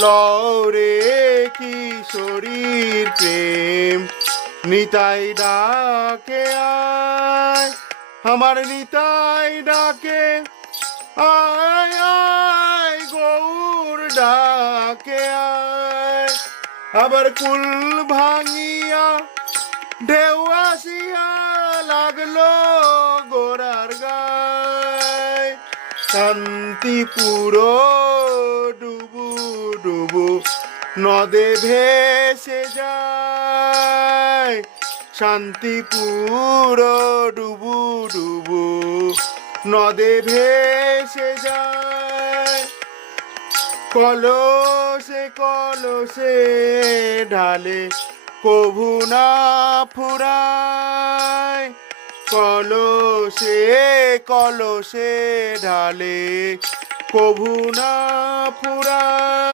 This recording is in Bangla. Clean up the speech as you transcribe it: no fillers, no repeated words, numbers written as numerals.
লরে কিশোরীর প্রেম নিতাই ডাকে আয়, আমার নিতাই ডাকে আয় আয়, গৌর ডাকে আয়। আবার কুল ভাঙিয়া ঢেউ আসিয়া লাগলো গোরার গায়, শান্তিপুর ডুবু ডুবু নদে ভেসে যায়, শান্তিপুর ডুবু ডুবু নদে ভেসে যায়। কলসে কলসে ঢালে কভু না ফুরায়, কলসে কলসে ঢালে কভু না ফুরায়।